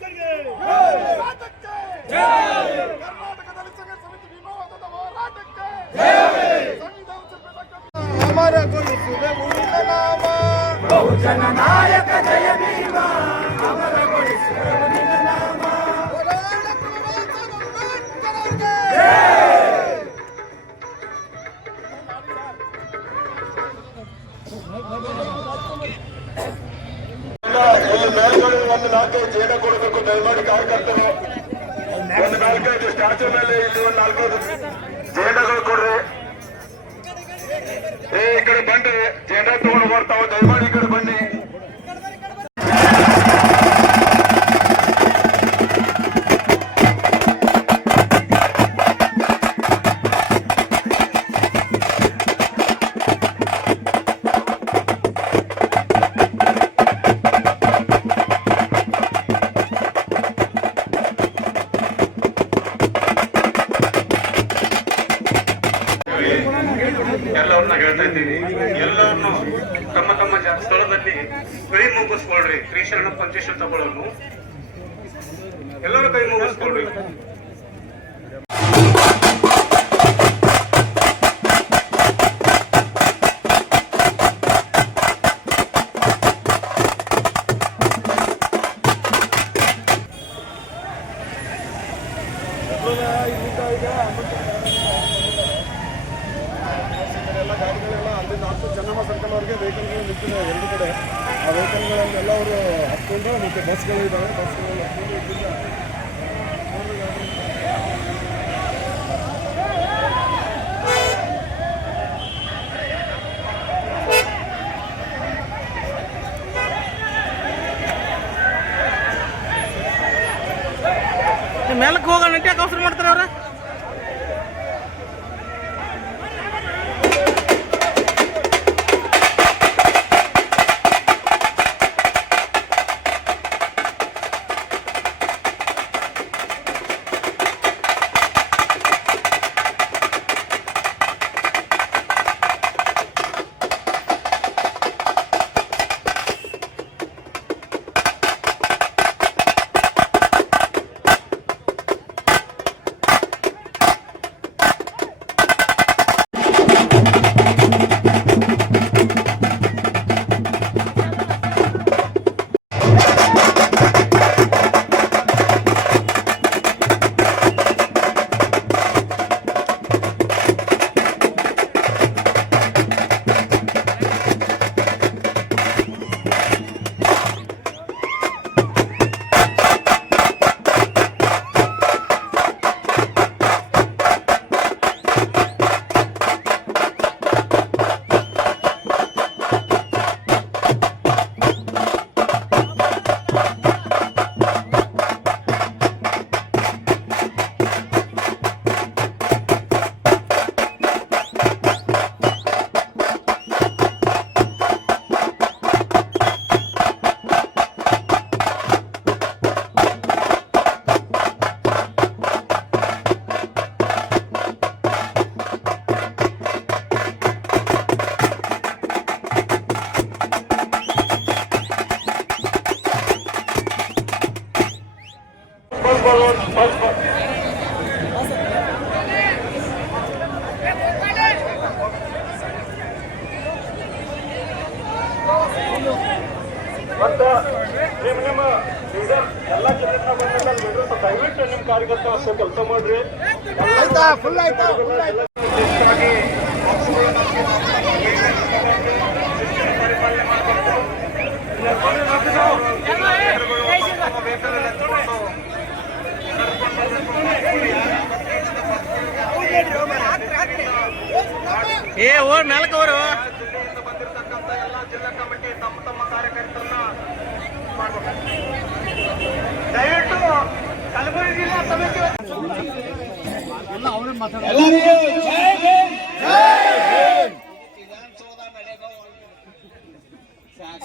ಖರ್ಗೆಗೆ ಹೋರಾಟಕ್ಕೆ ಜೈ ಕರ್ನಾಟಕದಲ್ಲಿ ಸಂಘ ಸಮಿತಿ ವಿಮೋಚದ ಹೋರಾಟಕ್ಕೆ ಜೈ ಹಮಾರ ಕೊಡಿಸುವೆ ಉಳಿದ ನಾಮ ಬಹುಜನ ನಾಯಕ ಜಯ ಭೀಮ ಹಮಾರ ಕೊಡಿಸುವೆ ಉಳಿದ ನಾಮ ಹೋರಾಟ ಪ್ರವಾಸ ಹೋರಾಟ ಜೈ ಕೊಡಬೇಕು ದಯಮಾಡಿ ಕಾರ್ಯಕರ್ತರು ಒಂದು ನಾಲ್ಕೈದು ಸ್ಟ್ಯಾಚು ಮೇಲೆ ಇಲ್ಲಿ ಒಂದು ನಾಲ್ಕೈದು ಜೇಡಗಳು ಕೊಡ್ರಿ ಏ ಈ ಕಡೆ ಬನ್ರಿ ಜೇಡ ತಗೊಂಡು ಬರ್ತಾವ ದಯಮಾಡಿ ಈ ಕಡೆ ಬನ್ನಿ ಎಲ್ಲರನ್ನ ಹೇಳ್ತಾ ಇದ್ದೀನಿ. ಎಲ್ಲರನ್ನು ತಮ್ಮ ತಮ್ಮ ಸ್ಥಳದಲ್ಲಿ ಕೈ ಮುಗಿಸ್ಕೊಳ್ರಿ. ಶ್ರೀಶರಣ ಪಂಚೇಶ್ವರ ತಗೊಳ್ಳೋನು. ಎಲ್ಲರೂ ಕೈ ಮುಗಿಸ್ಕೊಳ್ರಿ. ವೆಹಿಕಲ್ಗಳು ಎರಡು ಕಡೆ. ಆ ವೆಹಿಕಲ್ಗಳನ್ನೆಲ್ಲ ಅವರು ಹತ್ಕೊಂಡು, ಮತ್ತೆ ಬಸ್ಗಳು ಇದ್ದಾವೆ ಬಸ್ಗಳು ಹತ್ಕೊಂಡು ಇಲ್ಲಿಂದ ಮೇಲಕ್ಕೆ ಹೋಗೋಣ ಅವಸರ ಮಾಡ್ತಾರೆ ಅವ್ರ? ನಿಮ್ ನಿಮ್ಮ ಲೀಡರ್ ಎಲ್ಲ ಜಿಲ್ಲೆಯಿಂದ ದಯವಿಟ್ಟು ಅಷ್ಟು ಕೆಲಸ ಮಾಡ್ರಿ. ಆಯ್ತಾ? ಫುಲ್ ಆಯ್ತಾ? ಫುಲ್ ಆಯ್ತಾ? ಏ ಓ ಮೇಲಕ್ಕೆ ಅವರು ಜಿಲ್ಲೆಯಿಂದ ಬಂದಿರತಕ್ಕಂತ ಎಲ್ಲ ಜಿಲ್ಲಾ ಕಮಿಟಿ ತಮ್ಮ ತಮ್ಮ ಕಾರ್ಯಕರ್ತರನ್ನ ಮಾಡ್ಬೇಕು ದಯವಿಟ್ಟು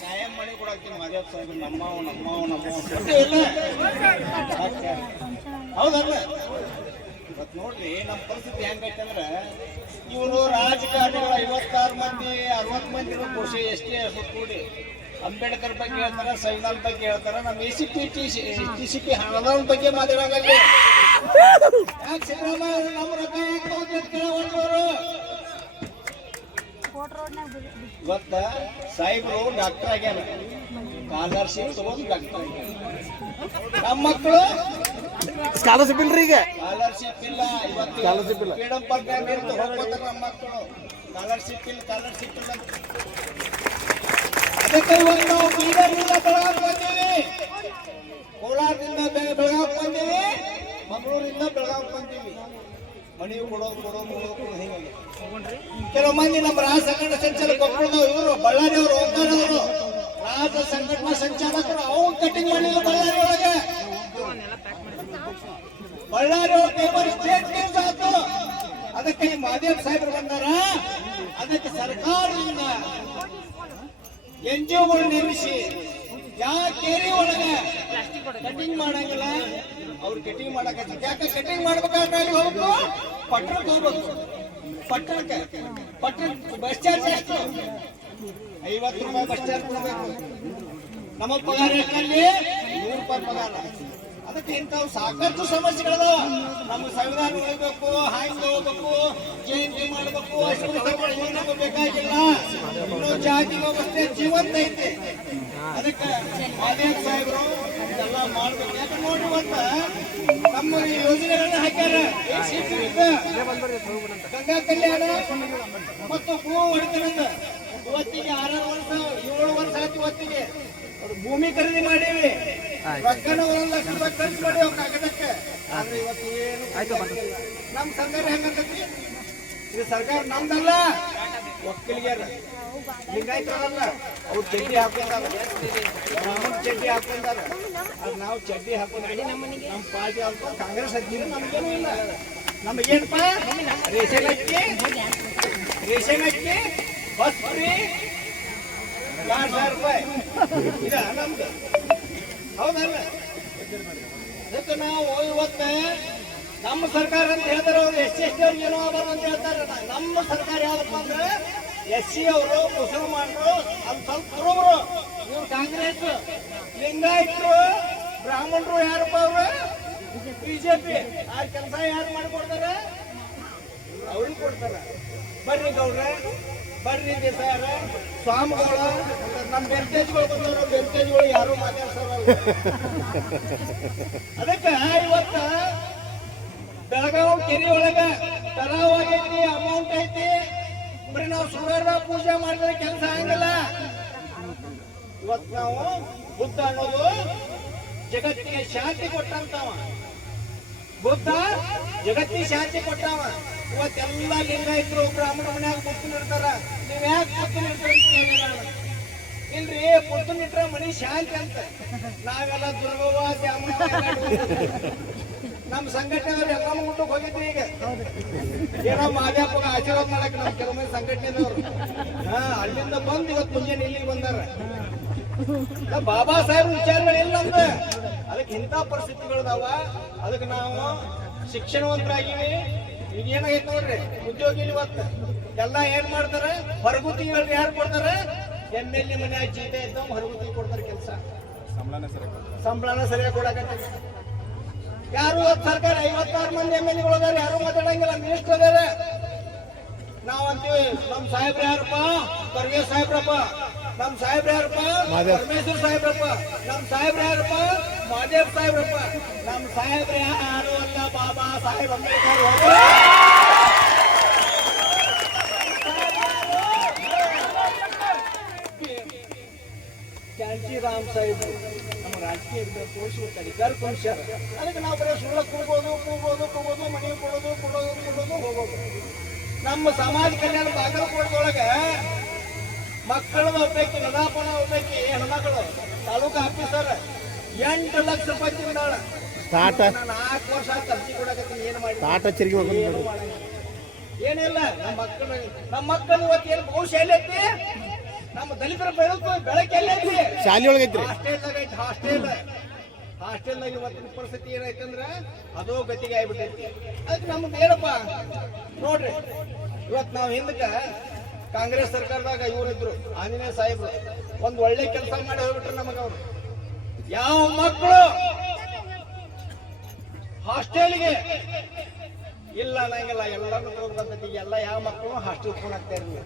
ಕಾಯಂ ಮಳೆ ಕೊಡಾಕ್ತೀನಿ ಮಾದೇವ್ ಸಾಹೇಬ್ ನಮ್ಮವ್ ನಮ್ಮವ್ ನಮ್ಮವ್ ಹೌದಲ್ಲ ಇವತ್ತು ನೋಡ್ರಿ, ನಮ್ಮ ಪರಿಸ್ಥಿತಿ ಹೆಂಗೈತಂದ್ರೆ ಇವರು ರಾಜಕಾರಣಿಗಳ ಐವತ್ತಾರು ಮಂದಿ, ಅರವತ್ತು ಮಂದಿ ಖುಷಿ ಎಷ್ಟೇ ಕೂಡಿ ಅಂಬೇಡ್ಕರ್ ಬಗ್ಗೆ ಹೇಳ್ತಾರ ಸಂವಿಧಾನ ಬಗ್ಗೆ ಹೇಳ್ತಾರ ನಮ್ಮ A C P T C T C P ಹಣದವನ ಬಗ್ಗೆ ಮಾತಾಡೋದಲ್ಲಿ ಗೊತ್ತ ಸಿದ್ದರಾಮಯ್ಯ ಅವರು ನಮ್ಮ ರೊಕ್ಕ ಯಾಕೆ ತಗೊಂಡ್ ಕೇಳವರು ಗೊತ್ತಾ? ಸಾಹೇಬರು ಡಾಕ್ಟರ್ ಆಗ್ಯಾರ. ಸ್ಕಾಲರ್ಶಿಪ್ ತಗೊಂಡು ಡಾಕ್ಟರ್ ಆಗ್ಯಾರ. ನಮ್ಮ ಮಕ್ಕಳು ಸ್ಕಾಲರ್ಶಿಪ್ ಇಲ್ರಿ ಈಗ. ಸ್ಕಾಲರ್ಶಿಪ್ ಇಲ್ಲ. ಇವತ್ತು ಸ್ಕಾಲರ್ಶಿಪ್ ಇಲ್ಲ. ಫ್ರೀಡಮ್ ಹೋಗ್ಬೋದಾರ ನಮ್ಮ ಮಕ್ಕಳು ಸ್ಕಾಲರ್ಶಿಪ್ ಇಲ್ಲ ಸ್ಕಾಲರ್ಶಿಪ್ ಇಲ್ಲ. ನಾವು ಬೀದರ್ನಿಂದ ಬೆಳಗಾವಿ ಬಂದೀವಿ ಕೋಲಾರದಿಂದ ಬೆಳಗಾವಿ ಬಂದೀವಿ ಮಂಗಳೂರಿಂದ ಬೆಳಗಾವಿ ಬಂದೀವಿ ಮನೆ ಕೊಡೋದು ಕೊಡೋದು ಕೊಡೋದು ಕೊಡೋದು ಕೆಲವು ಮಂದಿ ನಮ್ಮ ರಾಜ ಸಂಘಟನಾ ಸಂಚಾಲಕ ಕೊಪ್ಪಳದವ್ರು ಇವರು ಬಳ್ಳಾರಿ ಅವರು ಓಂಕಾರವರು ರಾಜ ಸಂಘಟನಾ ಸಂಚಾಲಕರು ಅವು ಕಟಿಂಗ್ ಮಾಡಿದ್ರು ಬಳ್ಳಾರಿ ಒಳಗೆ ಬಳ್ಳಾರಿ ಪೇಪರ್ ಸ್ಟೇಟ್ ಕೇಸ್ ಆಯ್ತು ಅದಕ್ಕೆ ಮಾದೇವ್ ಸಾಹೇಬರು ಬಂದಾರ. ಅದಕ್ಕೆ ಸರ್ಕಾರದಿಂದ ಎನ್ ಜಿ ಒಗಳು ನಿರ್ಮಿಸಿ ಯಾವ ಕೇರಿ ಒಳಗೆ? ಕಟಿಂಗ್ ಮಾಡಂಗಿಲ್ಲ. ಅವ್ರು ಕಟಿಂಗ್ ಮಾಡಕ್ ಯಾಕೆ ಕಟಿಂಗ್ ಮಾಡ್ಬೇಕಾದ್ರೆ ಅಲ್ಲಿ ಹೋಗ್ಬೇಕು? ಪಟ್ಟಣಕ್ಕೆ ಹೋಗ್ಬೇಕು. ಪಟ್ಟಣಕ್ಕೆ ಪಟ್ಟಣ ಬಸ್ ಚಾರ್ಜ್ ಎಷ್ಟು? ಐವತ್ತು ರೂಪಾಯಿ ಬಸ್ ಚಾರ್ಜ್ ಕೊಡಬೇಕು. ನಮ್ಮ ಪಗಾರ ಎಷ್ಟಲ್ಲಿ? ನೂರು ರೂಪಾಯಿ ಪಗಾರ. ಅದಕ್ಕೆ ಇಂಥವು ಸಾಕಷ್ಟು ಸಮಸ್ಯೆಗಳದ. ನಮ್ಗೆ ಸಂವಿಧಾನ ಉಳಿಬೇಕು ಹಾಂಗ್ ಹೋಗ್ಬೇಕು ಜಯಂತಿ ಮಾಡಬೇಕು ಅಷ್ಟು ಬೇಕಾಗಿಲ್ಲ. ಇನ್ನು ಜಾತಿ ವ್ಯವಸ್ಥೆ ಜೀವಂತ ಐತೆ. ಅದಕ್ಕೆ ಮಾದೇವ್ ಸಾಹೇಬರು ಎಲ್ಲ ಮಾಡ್ಬೇಕು. ಯಾಕೆ ನೋಡಿ ಅಂತ ನಮ್ಮ ಯೋಜನೆಗಳನ್ನ ಹಾಕ್ಯಾರ. ಗಂಗಾ ಕಲ್ಯಾಣ ಮತ್ತು ಹೂ ಹೊಡಿತಾರಂತ ಇವತ್ತಿಗೆ ಆರಾರು ವರ್ಷ, ಏಳು ವರ್ಷ ಆಯ್ತು ಇವತ್ತಿಗೆ. ಭೂಮಿ ಖರೀದಿ ಮಾಡೀವಿ. ರೊಕ್ಕನ ಒಂದ್ ಲಕ್ಷ ರೂಪಾಯಿ ಖರ್ಚು ಮಾಡಿ ಕಾಗದಕ್ಕೆ ಆದ್ರೆ ಇವತ್ತು ಏನು. ನಮ್ ಸರ್ಕಾರ ಹೆಂಗಂತೈತಿ ಇದು ಸರ್ಕಾರ ನಮ್ದಲ್ಲ. ಒಕ್ಕಲಿಗರ. ಲಿಂಗಾಯತರಲ್ಲ ಅವ್ರು ಚಡ್ಡಿ ಹಾಕೊಂಡಾರ. ಬ್ರಾಹ್ಮಣ ಚಡ್ಡಿ ಹಾಕೊಂಡಾರ. ಅದ್ ನಾವು ಚಡ್ಡಿ ಹಾಕೊಂಡ್ ನಮ್ಮ ಪಾರ್ಟಿ ಹಾಕೊಂಡು ಕಾಂಗ್ರೆಸ್ ಹಚ್ಚಿದ್ರೆ ನಮ್ಗೇನು ಇಲ್ಲ. ನಮಗೇನಪ್ಪ ರೇಷನ್ ಅಕ್ಕಿ? ರೇಷನ್ ಅಕ್ಕಿ? ಬಸ್ ಫ್ರೀ ಎರಡು ಸಾವಿರ ರೂಪಾಯಿ ಇದ ನಮ್ದು ಹೌದಲ್ಲ? ಅದಕ್ಕೆ ನಾವು ಇವತ್ತೆ ನಮ್ಮ ಸರ್ಕಾರ ಅಂತ ಹೇಳ್ತಾರೆ ಅವ್ರು ಎಸ್ ಸಿ ಎಸ್ ಅವ್ರಿಗೆ ಏನೋ ಆಗಬಾರ್ದು ಅಂತ ಹೇಳ್ತಾರೆ ನಮ್ಮ ಸರ್ಕಾರ ಯಾವ್ದಪ್ಪ ಅಂದ್ರೆ ಎಸ್ ಸಿ ಅವರು ಮುಸಲ್ಮಾನರು ಅಲ್ಲಿ ಸ್ವಲ್ಪ ಕುರುಬರು ಇವ್ರು ಕಾಂಗ್ರೆಸ್ ಲಿಂಗಾಯತರು ಬ್ರಾಹ್ಮಣರು ಯಾರಪ್ಪ ಅವರು ಬಿಜೆಪಿ ಆ ಕೆಲಸ ಯಾರು ಮಾಡಿಕೊಡ್ತಾರೆ ಅವ್ರಿಗೆ ಕೊಡ್ತಾರ. ಬರ್ರಿ ಗೌಡ್ರೆ, ಬರ್ರಿ ದೇಸಾಯರ. ಸ್ವಾಮಿಗಳು ನಮ್ಮ ಬೆಂಟೇಜ್ಗಳು ಬಂದವರು ಬೆಂಟೇಜ್ಗಳು ಯಾರು ಮಾತಾಡ್ತಾರಲ್ಲ ಅದಕ್ಕೆ ಇವತ್ತ ಬೆಳಗಾವ್ ಕೆರೆ ಒಳಗ ತಲಾವ್ ಅಮೌಂಟ್ ಐತಿ. ಬರೀ ನಾವು ಸುಳ್ಳ ಪೂಜೆ ಮಾಡಿದ್ರೆ ಕೆಲಸ ಆಗಲ್ಲ ಇವತ್ತು ನಾವು ಬುದ್ಧ ಅನ್ನೋದು ಜಗತ್ತಿಗೆ ಶಾಂತಿ ಕೊಟ್ಟಂತವ. ಬುದ್ಧ ಜಗತ್ತಿ ಶಾಂತಿ ಕೊಟ್ಟವ. ಇವತ್ತೆಲ್ಲ ಲಿಂಗಾಯತರು ಬ್ರಾಹ್ಮಣ ಮನ್ಯಾಗ ಬುದ್ಧನ ಇರ್ತಾರ. ನೀವ್ ಯಾಕೆ ಬುದ್ಧನ ಇರ್ತೀರಿ ಇಲ್ರಿ ಬುದ್ಧನ ಇಟ್ರ ಮನಿ ಶಾಂತಿ ಅಂತ. ನಾವೆಲ್ಲ ದುರ್ಗವ್ವ ದ್ಯಾಮವ್ವ ನಮ್ ಸಂಘಟನೆದವ್ರು ಎಲ್ಲ ಮುಟ್ಟಕ್ ಹೋಗಿದ್ವಿ ಈಗ. ಏನೋ ಮಾದ್ಯಾಪಗ ಆಶೀರ್ವಾದ ಮಾಡಕ್ ನಮ್ ಕೆಲವು ಮಂದಿ ಸಂಘಟನೆದವ್ರು. ಹಾ, ಅಲ್ಲಿಂದ ಬಂದು ಇವತ್ತು ಮುಂಜಾನೆ ಇಲ್ಲಿಗೆ ಬಂದಾರ. ಬಾಬಾ ಸಾಹೇಬ್ ವಿಚಾರಗಳು ಇಲ್ಲ ನಮ್ದು ಅದಕ್ಕೆ ಇಂಥ ಪರಿಸ್ಥಿತಿಗಳದಾವ ಅದಕ್ಕೆ ನಾವು ಶಿಕ್ಷಣವಂತರಾಗಿವಿ. ಈಗ ಏನಾಗೈತೆ ನೋಡ್ರಿ ಉದ್ಯೋಗಿ ಇವತ್ತು ಎಲ್ಲ ಏನ್ ಮಾಡ್ತಾರೆ? ಹೊರಗುತ್ತಿಗಳು ಯಾರು ಕೊಡ್ತಾರೆ? ಎಂ ಎಲ್ ಎ ಮನೆ ಜೀತ ಇದ್ದ ಹೊರಗುತ್ತಿ ಕೊಡ್ತಾರೆ ಕೆಲಸ. ಸಂಬಳನ ಸರಿಯಾಗಿ ಕೊಡಕತ್ತಿಲ್ಲ ಯಾರು ಸರ್ಕಾರ ಐವತ್ತಾರು ಮಂದಿ ಎಂ ಎಲ್ ಎಗಳು ಅದಾರ ಯಾರು ಮಾತಾಡಂಗಿಲ್ಲ ಮಿನಿಸ್ಟರ್ ಅದಾರ. ನಾವ್ ಅಂತೀವಿ ನಮ್ ಸಾಹೇಬ್ರ ಯಾರಪ್ಪ? ಪರ್ವೇಶ್ ಸಾಹೇಬ್ರಪ್ಪ. ನಮ್ ಸಾಹೇಬ್ರ ಯಾರಪ್ಪ? ಪರಮೇಶ್ವರ್ ಸಾಹೇಬ್ರಪ್ಪ. ನಮ್ ಸಾಹೇಬ್ರ ಯಾರಪ್ಪ? ಮಾದೇವ್ ಸಾಹೇಬ್ರಪ್ಪ, ನಮ್ ಸಾಹೇಬ್ರ ಯಾರು ಅಲ್ಲ ಬಾಬಾ ಸಾಹೇಬ್ ಅಂಬೇಡ್ಕರ್ ಕ್ಯಾಂಚಿ ರಾಮ್ ಸಾಹೇಬ್, ನಮ್ಮ ರಾಜಕೀಯ ತೋರಿಸ್ಬಿಡ್ತಾರೆ ಗರ್ ಪುರುಷ ಅದಕ್ಕೆ ನಾವು ಬರೀ ಸುಳ್ಳ ಕೂಗೋದು ಕೂಗೋದು ಕೂಗೋದು ಮನೆಗೆ ಕೊಡೋದು ಕೊಡೋದು ಕೊಡೋದು, ಹೋಗೋದು. ನಮ್ಮ ಸಮಾಜ ಕಲ್ಯಾಣ ಬಾಗಲಕೋಟದೊಳಗೆ ಮಕ್ಕಳು ಒಬ್ಬಾಕಿ ನದಾಪಣ ಒಬ್ಬಾಕಿ ಹೆಣ್ಮಕ್ಳು, ತಾಲೂಕು ಆಫೀಸರ್. ಎಂಟು ಲಕ್ಷ ರೂಪಾಯಿ ತಿಂದಾಳ. ನಾನು ನಾಲ್ಕು ವರ್ಷ ಖರ್ಚು ಕೊಡಕತ್ತೀನಿ ಏನು ಮಾಡಿ ಸ್ಟಾರ್ಟ್ ಚರಿಗೆ ಹೋಗ್ಬೇಕು ಏನಿಲ್ಲ ನಮ್ಮ ಮಕ್ಕಳು ನಮ್ಮ ಮಕ್ಕಳು ಇವತ್ತು ಏನು ಭವಿಷ್ಯ ಎಲ್ಲೈತಿ ನಮ್ಮ ದಲಿತರ ಬೆಳಕು ಬೆಳಕು ಎಲ್ಲೈತಿ ಶಾಲೆ ಹಾಸ್ಟೆಲ್ ಹಾಸ್ಟೆಲ್ದಾಗ ಐತಿ ಹಾಸ್ಟೆಲ್ ಹಾಸ್ಟೆಲ್ದಾಗ ಇವತ್ತಿನ ಪರಿಸ್ಥಿತಿ ಏನಾಯ್ತಂದ್ರೆ ಅದೋ ಗತಿಗೆ ಆಗ್ಬಿಟ್ಟೈತಿ. ಅದಕ್ಕೆ ನಮ್ದು ಏನಪ್ಪ? ನೋಡ್ರಿ ಇವತ್ತು ನಾವು ಹಿಂದಕ್ಕೆ ಕಾಂಗ್ರೆಸ್ ಸರ್ಕಾರದಾಗ ಇವರಿದ್ರು ಆಂಜನೇಯ ಸಾಹೇಬ್ರು. ಒಂದು ಒಳ್ಳೆ ಕೆಲಸ ಮಾಡಿ ಹೋಗ್ಬಿಟ್ರು ನಮಗೆ ಅವರು ಯಾವ ಮಕ್ಕಳು ಹಾಸ್ಟೆಲ್ಗೆ? ಇಲ್ಲ ಅನ್ನಂಗಿಲ್ಲ ಎಲ್ಲರೂ ತಗೊಂಡ್ಬರ್ತೈತಿ ಎಲ್ಲ ಯಾವ ಮಕ್ಕಳು ಹಾಸ್ಟೆಲ್ ಫೋನ್ ಆಗ್ತಾ ಇರಲಿಲ್ಲ.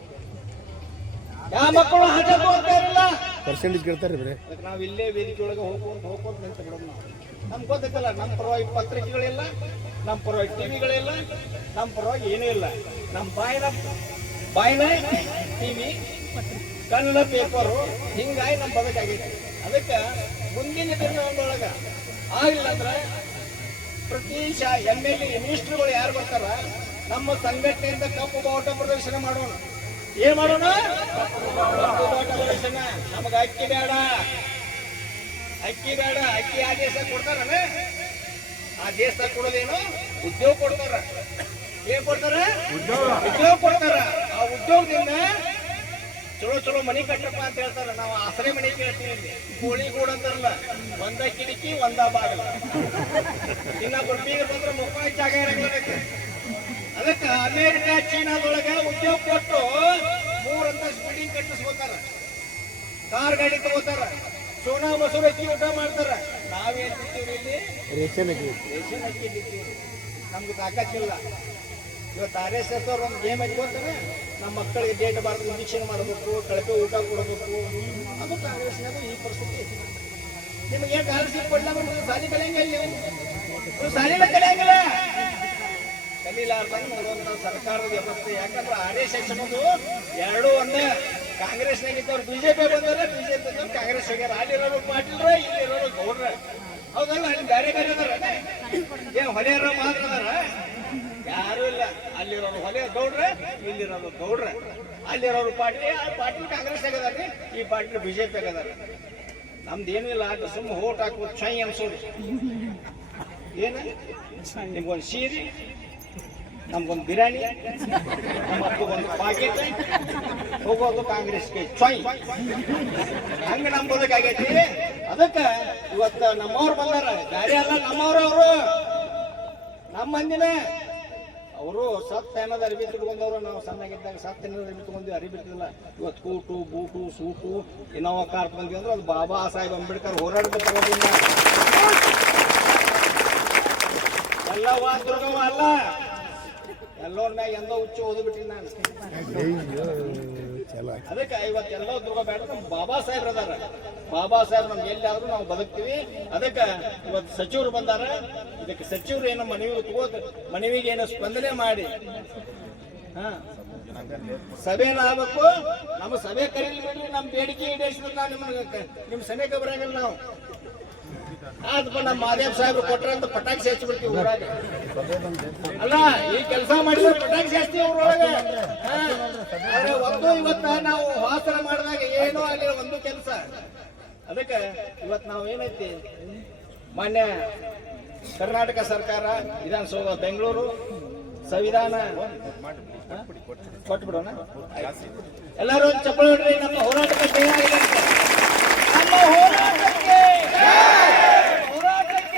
ಯಾವ ಮಕ್ಕಳು ಹಾಸ್ಟೆಲ್ ಹೋಗ್ತಾ ಇರಲಿಲ್ಲ? ಪರ್ಸೆಂಟೇಜ್ ಕೇಳ್ತಾರೆ ಬಿಡಿ ಅದಕ್ಕೆ ನಾವು ಇಲ್ಲೇ ವೇದಿಕೆ ಒಳಗೆ ಹೋಗ್ಕೊಂಡು ಹೋಗ್ಕೊಂಡು ನಿಂತು ಬಿಡೋದು ನಾವು. ನಮ್ಗೆ ಗೊತ್ತೈತಲ್ಲ ನಮ್ಮ ಪರವಾಗಿ ಪತ್ರಿಕೆಗಳಿಲ್ಲ ನಮ್ಮ ಪರವಾಗಿ ಟಿವಿಗಳಿಲ್ಲ ನಮ್ಮ ಪರವಾಗಿ ಏನೂ ಇಲ್ಲ. ನಮ್ಮ ಬಾಯಿನ ಬಾಯಿನ ಟಿವಿ ಕನ್ನಡ ಪೇಪರು ಹಿಂಗಾಗಿ ನಮ್ಮ ಬದುಕಾಗೈತಿ. ಅದಕ್ಕೆ ಮುಂದಿನ ದಿನಗಳೊಳಗ ಆಗಿಲ್ಲ ಅಂದ್ರೆ ಪ್ರತಿ ಶಾ ಎಂ ಎಲ್ ಎ ಮಿನಿಸ್ಟ್ರುಗಳು ಯಾರು ಬರ್ತಾರ? ನಮ್ಮ ಸಂಘಟನೆಯಿಂದ ಕಪ್ಪು ಬಾವುಟ ಪ್ರದರ್ಶನ ಮಾಡೋಣ. ಏನ್ ಮಾಡೋಣ? ಕಪ್ಪು ಬಾವುಟ ಪ್ರದರ್ಶನ. ನಮಗೆ ಅಕ್ಕಿ ಬೇಡ. ಅಕ್ಕಿ ಬೇಡ. ಅಕ್ಕಿ ಆ ದೇಶ ಕೊಡ್ತಾರನ? ಆ ದೇಶ ಕೊಡೋದೇನು? ಉದ್ಯೋಗ ಕೊಡ್ತಾರ. ಏನ್ ಕೊಡ್ತಾರ? ಉದ್ಯೋಗ ಕೊಡ್ತಾರ. ಆ ಉದ್ಯೋಗದಿಂದ ಚಲೋ ಚಲೋ ಮನಿ ಕಟ್ಟಪ್ಪ ಅಂತ ಹೇಳ್ತಾರ. ನಾವು ಆಸರೆ ಮನಿ ಕೇಳ್ತೀವಿ ಇಲ್ಲಿ. ಕೋಳಿ ಗೂಡು ಅಂತಾರಲ್ಲ ಒಂದ ಕಿಟಕಿ ಒಂದ ಬಾಗಿಲ. ಇನ್ನ ಬೀಗ ಬಂದ್ರೆ ಮುಕ್ಕಾಯಿ ಜಾಗ ಇರಂಗಿಲ್ಲ ಅದಕ್ಕೆ. ಅಮೆರಿಕ ಚೀನಾದೊಳಗೆ ಉದ್ಯೋಗ ಕೊಟ್ಟು ಮೂರಂತಷ್ಟು ಬಿಲ್ಡಿಂಗ್ ಕಟ್ಟಿಸ್ಕೋತಾರ. ಕಾರ್ ಗಾಡಿ ತಗೋತಾರ. ಸೋನಾ ಮಸೂರು ಅಕ್ಕಿ ಊಟ ಮಾಡ್ತಾರ. ನಾವೇನ್ ತಿಂತೀವಿ ಇಲ್ಲಿ. ರೇಷನ್ ಅಕ್ಕಿ ರೇಷನ್ ಅಕ್ಕಿ ತಿಂತೀವಿ ನಮ್ಗೆ ತಾಕತ್ತಿಲ್ಲ. ಇವತ್ತು ಆರ್ ಎಸ್ ಎಸ್ ಅವ್ರು ಒಂದು ಗೇಮ್ ಹಚ್ಕೋತಾರೆ. ನಮ್ಮ ಮಕ್ಕಳಿಗೆ ಡೇಟ್ ಬಾರ್ದು ಇಂಜೆಕ್ಷನ್ ಮಾಡಬೇಕು, ಕಳಪೆ ಊಟ ಕೊಡಬೇಕು. ಅದು ಕಾಂಗ್ರೆಸ್ನಾಗ ಈ ಪರಿಸ್ಥಿತಿ. ನಿಮಗೆ ಏನು ಕಾಂಗ್ರೆಸ್ ಕೊಡಲ್ಲ ಸಾಲಿ ಕಲಿಯಂಗಿಲ್ಲ ನೀವು ಸಾಲಿನ ಕಲಿಯಂಗಿಲ್ಲ ಕಲೀಲಾರ್ದಂಗೆ ನೋಡುವಂಥ ಸರ್ಕಾರದ ವ್ಯವಸ್ಥೆ. ಯಾಕಂದ್ರೆ ಎಸ್ ಅನ್ನೋದು ಎರಡೂ ಒಂದೇ. ಕಾಂಗ್ರೆಸ್ನಾಗಿದ್ದವ್ರು ಬಿಜೆಪಿ ಬಂದ್ರೆ ಬಿಜೆಪಿ ಬಂದವ್ರು ಕಾಂಗ್ರೆಸ್ ಹೋಗ್ಯಾರ. ಅಲ್ಲಿರೋರು ಪಾಟೀಲ್ರ ಇಲ್ಲಿರೋರು ಗೌಡ್ರ. ಹೌದಲ್ಲ, ಅಲ್ಲಿ ಬೇರೆ ಬೇರೆ ಅದಾರ ಏನ್ ಹೊಲೆಯರ ಮಾತ್ರ ಅದಾರ ಯಾರು ಇಲ್ಲ. ಅಲ್ಲಿರೋರು ಹೊಲೆ ಗೌಡ್ರೆ, ಇಲ್ಲಿರೋರು ಗೌಡ್ರೆ. ಅಲ್ಲಿರೋರು ಪಾರ್ಟಿ, ಆ ಪಾರ್ಟಿ ಕಾಂಗ್ರೆಸ್ ಆಗದಾರ್ರಿ ಈ ಪಾರ್ಟಿ ಬಿಜೆಪಿ ಆಗದಾರ ನಮ್ದೇನು ಇಲ್ಲ, ಅದು ಸುಮ್ಮ ಹೋಟ್ ಹಾಕ್ಬೋದು ಚೈ ಅನ್ಸೋದು ಏನ? ನಿಮ್ಗೊಂದು ಸೀರೆ, ನಮ್ಗೊಂದು ಬಿರಿಯಾನಿ ನಮ್ಮ ಅಪ್ಪಗೊಂದು ಪಾಕೆಟ್, ಹೋಗೋದು ಕಾಂಗ್ರೆಸ್ಗೆ ಚೊಯ್ ಹಂಗ ನಂಬೋದಕ್ಕಾಗೈತಿ ಅದಕ್ಕೆ ಇವತ್ತ ನಮ್ಮವ್ರು ಬಂದಾರ. ಗಾಡಿ ಅಲ್ಲ, ನಮ್ಮವ್ರು ಅವರು. ನಮ್ಮ ಮಂದಿನ ಅವರು ಸತ್ತ ಅನ್ನೋದು ಅರಿವಿ ತಗೊಂಡವ್ರು ನಾವು ಸಣ್ಣಾಗಿದ್ದಾಗ ಸತ್ತ ಅನ್ನೋದು ಅರಿವಿ ತಗೊಂಡ್ವಿ ಅರಿವಿ ಬಿಟ್ಟಿಲ್ಲ ಇವತ್ತು coat boot suit Innova car ಬಂದ್ವಿ ಅಂದ್ರೆ ಅದು ಬಾಬಾ ಸಾಹೇಬ್ ಅಂಬೇಡ್ಕರ್ ಹೋರಾಟದ ತಗೊಂಡಿಲ್ಲ ಎಲ್ಲ ಅಲ್ಲ. ಎಲ್ಲೋರ್ ಮ್ಯಾಗ ಎಂದೋ ಹುಚ್ಚು ಓದ್ಬಿಟ್ಟಿನಿ ನಾನು. ಅದಕ್ಕೆ ಇವತ್ತು ಎಲ್ಲ ದುರ್ಗ ಬೇಡ ಬಾಬಾ ಸಾಹೇಬ್ರ ಅದಾರ. ಬಾಬಾ ಸಾಹೇಬ್ ನಮ್ಗೆ ಎಲ್ಲಿಯಾದ್ರೂ ನಾವು ಬದುಕ್ತೀವಿ. ಅದಕ್ಕೆ ಇವತ್ತು ಸಚಿವರು ಬಂದಾರ. ಇದಕ್ಕೆ ಸಚಿವರು ಏನೋ ಮನವಿ ತಗೋತ ಮನವಿಗೆ ಏನೋ ಸ್ಪಂದನೆ ಮಾಡಿ. ಹಾ. ಸಭೆನ ಆಗ್ಬೇಕು. ನಮ್ಮ ಸಭೆ ಕರೀಲಿ ಬಿಡ್ರಿ, ನಮ್ಮ ಬೇಡಿಕೆ ಈಡೇರಿಸಿದ್ರೆ ನಾವು ನಿಮ್ಗೆ ನಿಮ್ಮ ಸಭೆಗೆ ಬರಂಗಿಲ್ಲ ನಾವು. ಆದ್ಪ ನಮ್ಮ ಮಾದೇವ್ ಸಾಹೇಬ್ರು ಕೊಟ್ರ ಅಂತ ಪಟಾಕಿ ಹಚ್ಬಿಡ್ತೀವಿ ಊರಾಗ. ಅಲ್ಲ, ಈ ಕೆಲಸ ಮಾಡಿದ್ರೆ ಪಟಾಕಿ ಹಚ್ತೀವಿ. ಆದ್ರೆ ಒಂದು ಇವತ್ತ ನಾವು ವಾಸನ ಮಾಡಿದಾಗ ಏನೋ ಅಲ್ಲಿ ಒಂದು ಕೆಲಸ ಅದಕ್ಕೆ ಇವತ್ತು ನಾವು ಏನೈತಿ? ಮಾನ್ಯ ಕರ್ನಾಟಕ ಸರ್ಕಾರ, ವಿಧಾನಸೌಧ ಬೆಂಗಳೂರು ಸಂವಿಧಾನ ಕೊಟ್ಟು ಕೊಟ್ಬಿಡೋಣ? ಎಲ್ಲರೂ ಚಪ್ಪಳ ನಮ್ಮ ಹೋರಾಟಕ್ಕೆ. ನಮ್ಮ ಹೋರಾಟಕ್ಕೆ ಹೋರಾಟಕ್ಕೆ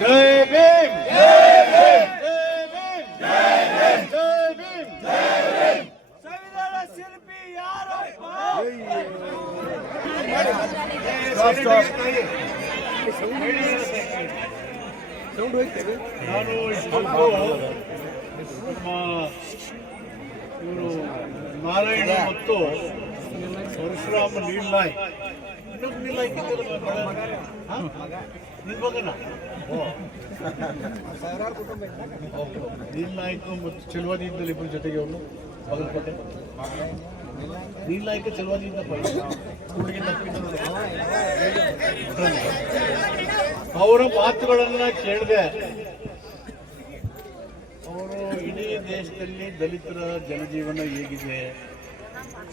ಜೈ ಭೀಮ್ ಜೈ ಭೀಮ್ ಜೈ ಭೀಮ್ ಜೈ ಭೀಮ್ ಸಂವಿಧಾನ ಶಿಲ್ಪಿ ಯಾರಪ್ಪ ನಾನು ಇಷ್ಟೊಂದು ನಮ್ಮ ಇವರು ನಾರಾಯಣ ಮತ್ತು ನೀಲ್ನಾಯ್ ಇನ್ನೊಂದು ನೀಲ್ನಾಯ್ ನಿನ್ ಮಗನ ಓ. ಓಕೆ. ನೀಲ್ನಾಯ್ಕ ಮತ್ತು ಚಲವಾದಿ ಇಬ್ಬರು ಜೊತೆಗೆ ಅವನು ಬಾಗಲಕೋಟೆ ನೀಲ್ನಾಯ್ಕ ಚಲವಾದಿ ಇದ್ದಪ್ಪ ಹುಡುಗಿ ಅವರ ಮಾತುಗಳನ್ನ ಕೇಳಿದೆ ಅವರು ಇಡೀ ದೇಶದಲ್ಲಿ ದಲಿತರ ಜನಜೀವನ ಹೇಗಿದೆ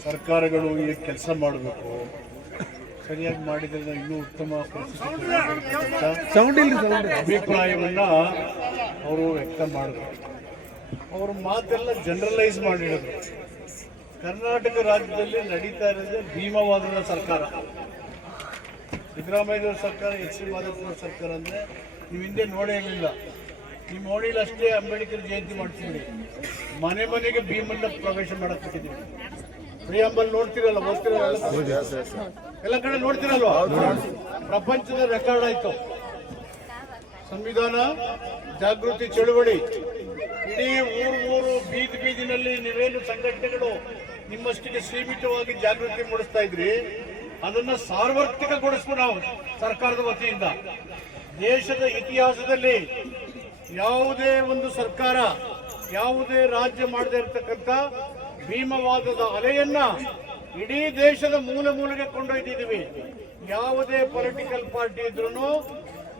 ಸರ್ಕಾರಗಳು ಈ ಕೆಲಸ ಮಾಡಬೇಕು. ಸರಿಯಾಗಿ ಮಾಡಿದ್ರೆ ಇನ್ನೂ ಉತ್ತಮ ಪರಿಸ್ಥಿತಿ ಅಭಿಪ್ರಾಯವನ್ನು ಅವರು ವ್ಯಕ್ತ ಮಾಡಿದ್ರು ಅವರ ಮಾತೆಲ್ಲ ಜನರಲೈಸ್ ಮಾಡಿರೋದು. ಕರ್ನಾಟಕ ರಾಜ್ಯದಲ್ಲಿ ನಡೀತಾ ಇರೋದೇ ಭೀಮವಾದದ ಸರ್ಕಾರ. ಸಿದ್ದರಾಮಯ್ಯ ಸರ್ಕಾರ ಎಚ್ ಸಿ ಮಾಧವಪುರ ಸರ್ಕಾರ ಅಂದರೆ ನೀವು ಹಿಂದೆ ನೋಡೇ ಇರಲಿಲ್ಲ. ನಿಮ್ಮ ನೋಡಿಲ್ಲ ಅಷ್ಟೇ ಅಂಬೇಡ್ಕರ್ ಜಯಂತಿ ಮಾಡ್ತಿದ್ರಿ ಮನೆ ಮನೆಗೆ ಭೀಮಲ್ಲ ಪ್ರವೇಶ ಮಾಡಕ್ಕೆ ಬಿಟ್ಟಿದ್ದೀವಿ ಪ್ರಿಯಾಂಬಲ್ ನೋಡ್ತಿರಲ್ಲ ಎಲ್ಲ? ಕಡೆ ನೋಡ್ತಿರಲ್ವಾ? ಪ್ರಪಂಚದ ರೆಕಾರ್ಡ್ ಆಯ್ತು. ಸಂವಿಧಾನ, ಜಾಗೃತಿ, ಚಳುವಳಿ. ಇಡೀ ಊರು ಊರು ಬೀದಿ ಬೀದಿನಲ್ಲಿ ನೀವೇನು ಸಂಘಟನೆಗಳು ನಿಮ್ಮಷ್ಟಿಗೆ ಸೀಮಿತವಾಗಿ ಜಾಗೃತಿ ಮೂಡಿಸ್ತಾ ಇದ್ರಿ, ಅದನ್ನ ಸಾರ್ವತ್ರಿಕಗೊಳಿಸ್ಬೋ ನಾವು ಸರ್ಕಾರದ ವತಿಯಿಂದ. ದೇಶದ ಇತಿಹಾಸದಲ್ಲಿ ಯಾವುದೇ ಒಂದು ಸರ್ಕಾರ, ಯಾವುದೇ ರಾಜ್ಯ ಮಾಡದೇ ಇರತಕ್ಕಂಥ ಭೀಮವಾದದ ಅಲೆಯನ್ನ ಇಡೀ ದೇಶದ ಮೂಲ ಮೂಲೆಗೆ ಕೊಂಡೊಯ್ದಿದ್ದೀವಿ. ಯಾವುದೇ ಪೊಲಿಟಿಕಲ್ ಪಾರ್ಟಿ ಇದ್ರೂ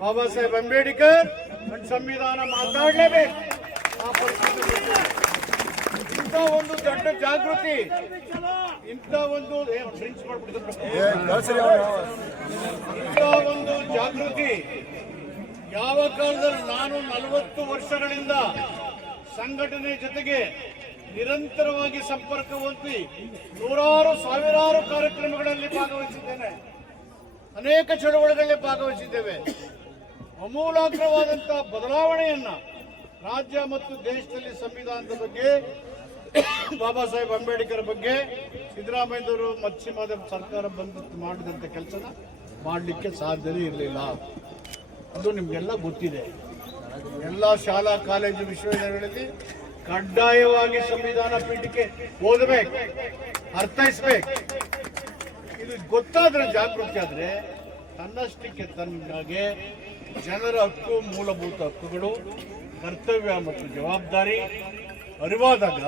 ಬಾಬಾ ಸಾಹೇಬ್ ಅಂಬೇಡ್ಕರ್ ಸಂವಿಧಾನ ಮಾತಾಡಲೇಬೇಕು. ಆ ಪರಿಸ್ಥಿತಿ ಬಂದಿದೆ. ಇಂಥ ಒಂದು ದೊಡ್ಡ ಜಾಗೃತಿ ಇಂಥ ಒಂದು ಇಂಥ ಒಂದು ಜಾಗೃತಿ ಯಾವ ಕಾಲದಲ್ಲಿ ನಾನು ನಲವತ್ತು ವರ್ಷಗಳಿಂದ ಸಂಘಟನೆ ಜೊತೆಗೆ ನಿರಂತರವಾಗಿ ಸಂಪರ್ಕ ಹೊಂದಿ ನೂರಾರು ಸಾವಿರಾರು ಕಾರ್ಯಕ್ರಮಗಳಲ್ಲಿ ಭಾಗವಹಿಸಿದ್ದೇನೆ. ಅನೇಕ ಚಳುವಳಿಗಳಲ್ಲಿ ಭಾಗವಹಿಸಿದ್ದೇವೆ. ಅಮೂಲಾಗ್ರವಾದಂತಹ ಬದಲಾವಣೆಯನ್ನ ರಾಜ್ಯ ಮತ್ತು ದೇಶದಲ್ಲಿ ಸಂವಿಧಾನದ ಬಗ್ಗೆ, ಬಾಬಾ ಸಾಹೇಬ್ ಅಂಬೇಡ್ಕರ್ ಬಗ್ಗೆ ಸಿದ್ದರಾಮಯ್ಯವರು ಮತ್ಸ್ಯಮಾದ ಸರ್ಕಾರ ಬಂದು ಮಾಡಿದಂಥ ಕೆಲಸನ ಮಾಡಲಿಕ್ಕೆ ಸಾಧ್ಯನೇ ಇರಲಿಲ್ಲ. ಅದು ನಿಮಗೆಲ್ಲ ಗೊತ್ತಿದೆ. ಎಲ್ಲ ಶಾಲಾ, ಕಾಲೇಜು ವಿಶ್ವವಿದ್ಯಾಲಯಗಳಲ್ಲಿ ಕಡ್ಡಾಯವಾಗಿ ಸಂವಿಧಾನ ಪೀಠಕ್ಕೆ ಓದಬೇಕು, ಅರ್ಥೈಸ್ಬೇಕು. ಇದು ಗೊತ್ತಾದ್ರೆ ಜಾಗೃತಿ ಆದ್ರೆ ತನ್ನಷ್ಟಕ್ಕೆ ತನ್ನಾಗೆ ಜನರ ಹಕ್ಕು, ಮೂಲಭೂತ ಹಕ್ಕುಗಳು, ಕರ್ತವ್ಯ ಮತ್ತು ಜವಾಬ್ದಾರಿ ಅರಿವಾದಾಗ